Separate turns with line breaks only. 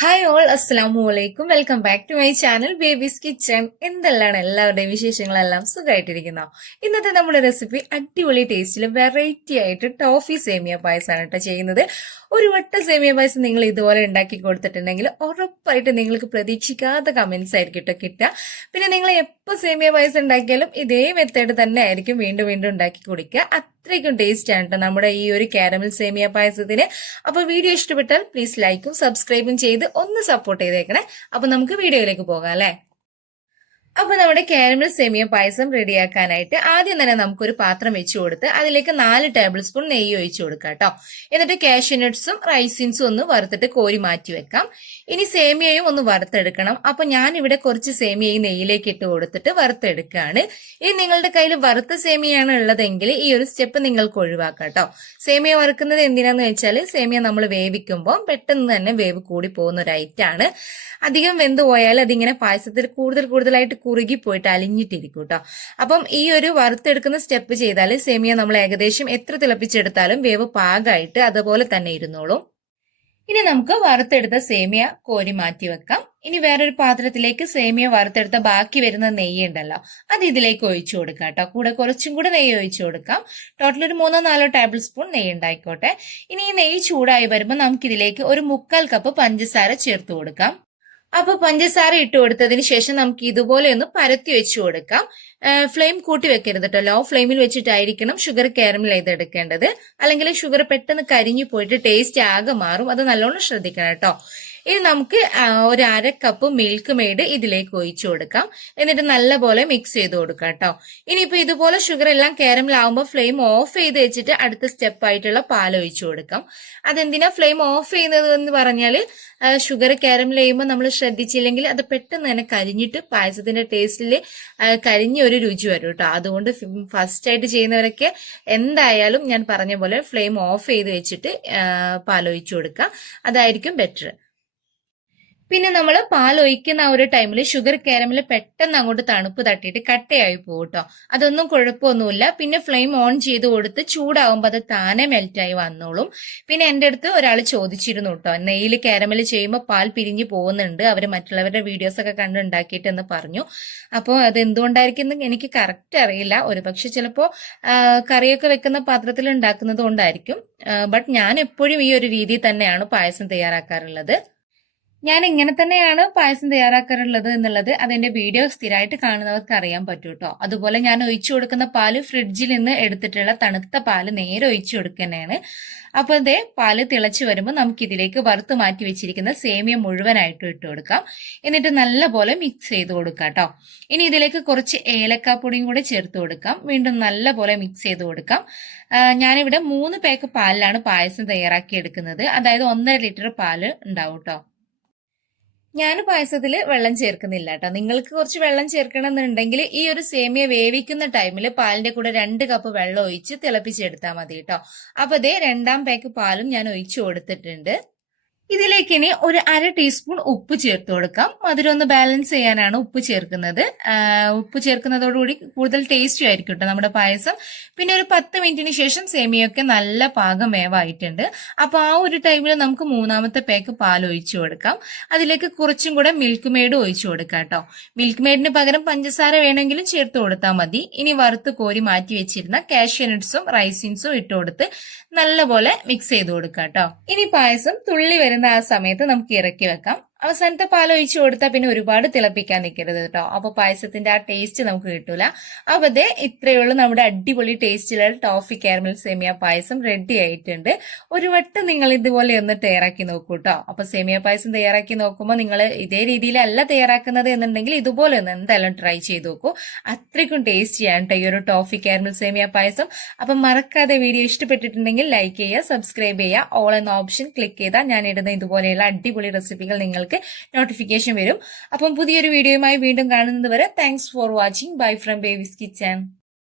Hi all അസ്സാം വലൈക്കും welcome back to my channel Baby's Kitchen എന്തെല്ലാം എല്ലാവരുടെയും വിശേഷങ്ങളെല്ലാം സുഖമായിട്ടിരിക്കുന്നോ? ഇന്നത്തെ നമ്മുടെ റെസിപ്പി അടിപൊളി ടേസ്റ്റിൽ വെറൈറ്റി ആയിട്ട് ടോഫി സേമിയ പായസമാണ് കേട്ടോ ചെയ്യുന്നത്. ഒരു വട്ട സേമിയ പായസം നിങ്ങൾ ഇതുപോലെ ഉണ്ടാക്കി കൊടുത്തിട്ടുണ്ടെങ്കിൽ ഉറപ്പായിട്ട് നിങ്ങൾക്ക് പ്രതീക്ഷിക്കാത്ത കമൻസ് ആയിരിക്കും കേട്ടോ കിട്ടുക. പിന്നെ നിങ്ങൾ എപ്പോൾ സേമിയ പായസം ഉണ്ടാക്കിയാലും ഇതേ മെത്തേഡ് തന്നെ ആയിരിക്കും വീണ്ടും വീണ്ടും ഉണ്ടാക്കി കുടിക്കുക. അത്രയ്ക്കും ടേസ്റ്റ് ആണ് കേട്ടോ നമ്മുടെ ഈ ഒരു കാരമൽ സേമിയ പായസത്തിന്. അപ്പോൾ വീഡിയോ ഇഷ്ടപ്പെട്ടാൽ പ്ലീസ് ലൈക്കും സബ്സ്ക്രൈബും ചെയ്ത് ഒന്ന് സപ്പോർട്ട് ചെയ്തേക്കണേ. അപ്പോൾ നമുക്ക് വീഡിയോയിലേക്ക് പോകാം അല്ലേ? അപ്പൊ നമ്മുടെ കാരമൽ സേമിയ പായസം റെഡിയാക്കാനായിട്ട് ആദ്യം തന്നെ നമുക്കൊരു പാത്രം വെച്ച് കൊടുത്ത് അതിലേക്ക് നാല് ടേബിൾ സ്പൂൺ നെയ്യ് ഒഴിച്ചു കൊടുക്കാം കേട്ടോ എന്നിട്ട് കാഷ്യൂനട്ട്സും റൈസിൻസും ഒന്ന് വറുത്തിട്ട് കോരി മാറ്റി വെക്കാം. ഇനി സേമിയയും ഒന്ന് വറുത്തെടുക്കണം. അപ്പൊ ഞാൻ ഇവിടെ കുറച്ച് സേമിയ ഈ നെയ്യിലേക്ക് ഇട്ട് കൊടുത്തിട്ട് വറുത്തെടുക്കുകയാണ്. ഇനി നിങ്ങളുടെ കയ്യിൽ വറുത്ത സേമിയാണ് ഉള്ളതെങ്കിൽ ഈ ഒരു സ്റ്റെപ്പ് നിങ്ങൾക്ക് ഒഴിവാക്കാം കേട്ടോ സേമിയ വറുക്കുന്നത് എന്തിനാന്ന് വെച്ചാൽ സേമിയ നമ്മൾ വേവിക്കുമ്പോൾ പെട്ടെന്ന് തന്നെ വേവ് കൂടി പോകുന്ന ഒരു ഐറ്റാണ് അധികം വെന്ത് പോയാൽ അതിങ്ങനെ പായസത്തിൽ കൂടുതൽ കൂടുതലായിട്ട് കുറുകി പോയിട്ട് അലിഞ്ഞിട്ടിരിക്കും കേട്ടോ അപ്പം ഈ ഒരു വറുത്തെടുക്കുന്ന സ്റ്റെപ്പ് ചെയ്താൽ സേമിയ നമ്മൾ ഏകദേശം എത്ര തിളപ്പിച്ചെടുത്താലും വേവ് പാകായിട്ട് അതുപോലെ തന്നെ ഇരുന്നോളും. ഇനി നമുക്ക് വറുത്തെടുത്ത സേമിയ കോരി മാറ്റി വെക്കാം. ഇനി വേറൊരു പാത്രത്തിലേക്ക് സേമിയ വറുത്തെടുത്ത ബാക്കി വരുന്ന നെയ്യ് ഉണ്ടല്ലോ അത് ഇതിലേക്ക് ഒഴിച്ചു കൊടുക്കാം കേട്ടോ കൂടെ കുറച്ചും കൂടെ നെയ്യ് ഒഴിച്ചു കൊടുക്കാം. ടോട്ടൽ ഒരു മൂന്നോ നാലോ ടേബിൾ സ്പൂൺ നെയ്യ് ഉണ്ടായിക്കോട്ടെ. ഇനി ഈ നെയ്യ് ചൂടായി വരുമ്പോൾ നമുക്കിതിലേക്ക് ഒരു മുക്കാൽ കപ്പ് പഞ്ചസാര ചേർത്ത് കൊടുക്കാം. അപ്പൊ പഞ്ചസാര ഇട്ട് കൊടുത്തതിന് ശേഷം നമുക്ക് ഇതുപോലെ ഒന്ന് പരത്തി വെച്ചു കൊടുക്കാം. ഫ്ലെയിം കൂട്ടി വെക്കരുത് കേട്ടോ ലോ ഫ്ലെയിമിൽ വെച്ചിട്ടായിരിക്കണം ഷുഗർ കാരമൽ ചെയ്തെടുക്കേണ്ടത് അല്ലെങ്കിൽ ഷുഗർ പെട്ടെന്ന് കരിഞ്ഞു പോയിട്ട് ടേസ്റ്റ് ആകെ മാറും. അത് നല്ലോണം ശ്രദ്ധിക്കണം കേട്ടോ ഇനി നമുക്ക് ഒരു അര കപ്പ് മിൽക്ക് മെയ്ഡ് ഇതിലേക്ക് ഒഴിച്ചു കൊടുക്കാം. എന്നിട്ട് നല്ലപോലെ മിക്സ് ചെയ്ത് കൊടുക്കാം കേട്ടോ ഇനിയിപ്പോ ഇതുപോലെ ഷുഗർ എല്ലാം കാരമലാവുമ്പോൾ ഫ്ലെയിം ഓഫ് ചെയ്ത് വെച്ചിട്ട് അടുത്ത സ്റ്റെപ്പ് ആയിട്ടുള്ള പാൽ ഒഴിച്ചു കൊടുക്കാം. അതെന്തിനാ ഫ്ലെയിം ഓഫ് ചെയ്യുന്നത് എന്ന് പറഞ്ഞാൽ ഷുഗർ കാരമൽ ചെയ്യുമ്പോൾ നമ്മൾ ശ്രദ്ധിച്ചില്ലെങ്കിൽ അത് പെട്ടെന്ന് തന്നെ കരിഞ്ഞിട്ട് പായസത്തിന്റെ ടേസ്റ്റിൽ കരിഞ്ഞ ഒരു രുചി വരും കേട്ടോ അതുകൊണ്ട് ഫസ്റ്റ് ആയിട്ട് ചെയ്യുന്നവരൊക്കെ എന്തായാലും ഞാൻ പറഞ്ഞ പോലെ ഫ്ലെയിം ഓഫ് ചെയ്ത് വെച്ചിട്ട് പാലൊഴിച്ചു കൊടുക്കുക അതായിരിക്കും ബെറ്റർ പിന്നെ നമ്മൾ പാൽ ഒഴിക്കുന്ന ഒരു ടൈമിൽ ഷുഗർ കാരമിൽ പെട്ടെന്ന് അങ്ങോട്ട് തണുപ്പ് തട്ടിയിട്ട് കട്ടയായി പോകും കേട്ടോ അതൊന്നും കുഴപ്പമൊന്നുമില്ല. പിന്നെ ഫ്ലെയിം ഓൺ ചെയ്ത് കൊടുത്ത് ചൂടാവുമ്പോൾ അത് താനെ മെൽറ്റായി വന്നോളും. പിന്നെ എന്റെ അടുത്ത് ഒരാൾ ചോദിച്ചിരുന്നു കേട്ടോ നെയ്യിൽ കാരമൽ ചെയ്യുമ്പോൾ പാൽ പിരിഞ്ഞു പോകുന്നുണ്ട്. അവർ മറ്റുള്ളവരുടെ വീഡിയോസ് ഒക്കെ കണ്ടുണ്ടാക്കിയിട്ടെന്ന് പറഞ്ഞു. അപ്പോൾ അത് എന്തുകൊണ്ടായിരിക്കും എനിക്ക് കറക്റ്റ് അറിയില്ല. ഒരുപക്ഷെ ചിലപ്പോൾ കറിയൊക്കെ വെക്കുന്ന പാത്രത്തിൽ ഉണ്ടാക്കുന്നത് കൊണ്ടായിരിക്കും. ബട്ട് ഞാൻ എപ്പോഴും ഈ ഒരു രീതിയിൽ തന്നെയാണ് പായസം തയ്യാറാക്കാറുള്ളത്. ഞാൻ ഇങ്ങനെ തന്നെയാണ് പായസം തയ്യാറാക്കാറുള്ളത് എന്നുള്ളത് അതെന്റെ വീഡിയോ സ്ഥിരമായിട്ട് കാണുന്നവർക്ക് അറിയാൻ പറ്റൂ കേട്ടോ അതുപോലെ ഞാൻ ഒഴിച്ചു കൊടുക്കുന്ന പാൽ ഫ്രിഡ്ജിൽ നിന്ന് എടുത്തിട്ടുള്ള തണുത്ത പാൽ നേരെ ഒഴിച്ചു കൊടുക്കുന്നതാണ്. അപ്പൊ അതേ പാൽ തിളച്ചു വരുമ്പോൾ നമുക്ക് ഇതിലേക്ക് വറുത്ത് മാറ്റി വെച്ചിരിക്കുന്ന സേമിയ മുഴുവനായിട്ട് ഇട്ട് കൊടുക്കാം. എന്നിട്ട് നല്ലപോലെ മിക്സ് ചെയ്ത് കൊടുക്കാം കേട്ടോ ഇനി ഇതിലേക്ക് കുറച്ച് ഏലക്കാപ്പൊടിയും കൂടെ ചേർത്ത് കൊടുക്കാം. വീണ്ടും നല്ലപോലെ മിക്സ് ചെയ്ത് കൊടുക്കാം. ഞാനിവിടെ മൂന്ന് പേക്ക് പാലിലാണ് പായസം തയ്യാറാക്കി എടുക്കുന്നത്. അതായത് ഒന്നര ലിറ്റർ പാൽ ഉണ്ടാവും കേട്ടോ ഞാൻ പായസത്തിൽ വെള്ളം ചേർക്കുന്നില്ല കേട്ടോ നിങ്ങൾക്ക് കുറച്ച് വെള്ളം ചേർക്കണം എന്നുണ്ടെങ്കിൽ ഈ ഒരു സേമിയ വേവിക്കുന്ന ടൈമിൽ പാലിന്റെ കൂടെ രണ്ട് കപ്പ് വെള്ളം ഒഴിച്ച് തിളപ്പിച്ചെടുത്താൽ മതി കേട്ടോ അപ്പോൾ അതേ രണ്ടാം പാക്ക് പാലും ഞാൻ ഒഴിച്ചു കൊടുത്തിട്ടുണ്ട്. ഇതിലേക്ക് ഇനി ഒരു അര ടീസ്പൂൺ ഉപ്പ് ചേർത്ത് കൊടുക്കാം. മധുരം ഒന്ന് ബാലൻസ് ചെയ്യാനാണ് ഉപ്പ് ചേർക്കുന്നത്. ഉപ്പ് ചേർക്കുന്നതോടുകൂടി കൂടുതൽ ടേസ്റ്റി ആയിരിക്കും കേട്ടോ നമ്മുടെ പായസം. പിന്നെ ഒരു പത്ത് മിനിറ്റിന് ശേഷം സേമിയൊക്കെ നല്ല പാകം വേവായിട്ടുണ്ട്. അപ്പൊ ആ ഒരു ടൈമിൽ നമുക്ക് മൂന്നാമത്തെ പാക്ക് പാൽ ഒഴിച്ചു കൊടുക്കാം. അതിലേക്ക് കുറച്ചും കൂടെ മിൽക്ക് മെയ്ഡ് ഒഴിച്ചു കൊടുക്കാം കേട്ടോ മിൽക്ക് മെയ്ഡിന് പകരം പഞ്ചസാര വേണമെങ്കിലും ചേർത്ത് കൊടുത്താൽ മതി. ഇനി വറുത്ത് കോരി മാറ്റി വെച്ചിരുന്ന കാഷ്യനട്സും റൈസിൻസും ഇട്ട് കൊടുത്ത് നല്ലപോലെ മിക്സ് ചെയ്ത് കൊടുക്കാം കേട്ടോ ഇനി പായസം തുള്ളി ആ സമയത്ത് നമുക്ക് ഇറക്കി വെക്കാം. അവസാനത്തെ പാൽ ഒഴിച്ചു കൊടുത്താൽ പിന്നെ ഒരുപാട് തിളപ്പിക്കാൻ നിൽക്കരുത് കേട്ടോ. അപ്പോൾ പായസത്തിന്റെ ആ ടേസ്റ്റ് നമുക്ക് കിട്ടൂല. അപ്പോൾ അതേ ഇത്രയുള്ള നമ്മുടെ അടിപൊളി ടേസ്റ്റിലുള്ള toffee caramel semiya payasam ready ആയിട്ടുണ്ട്. ഒരു വട്ടം നിങ്ങൾ ഇതുപോലെ ഒന്ന് തയ്യാറാക്കി നോക്കൂ കേട്ടോ അപ്പോൾ സേമിയ പായസം തയ്യാറാക്കി നോക്കുമ്പോൾ നിങ്ങൾ ഇതേ രീതിയിലല്ല തയ്യാറാക്കുന്നത് എന്നുണ്ടെങ്കിൽ ഇതുപോലെ ഒന്ന് എന്തായാലും ട്രൈ ചെയ്ത് നോക്കൂ. അത്രയ്ക്കും ടേസ്റ്റിയാണ് കേട്ടോ ഈ ഒരു ടോഫി കാരമൽ സേമിയ പായസം. അപ്പൊ മറക്കാതെ വീഡിയോ ഇഷ്ടപ്പെട്ടിട്ടുണ്ടെങ്കിൽ ലൈക്ക് ചെയ്യുക സബ്സ്ക്രൈബ് ചെയ്യുക. ഓൾ എന്ന ഓപ്ഷൻ ക്ലിക്ക് ചെയ്താൽ ഞാൻ ഇടുന്ന ഇതുപോലെയുള്ള അടിപൊളി റെസിപ്പികൾ നിങ്ങൾക്ക് നോട്ടിഫിക്കേഷൻ വരും. അപ്പം പുതിയൊരു വീഡിയോയുമായി വീണ്ടും കാണുന്നത് വരെ thanks for watching bye from Baby's Kitchen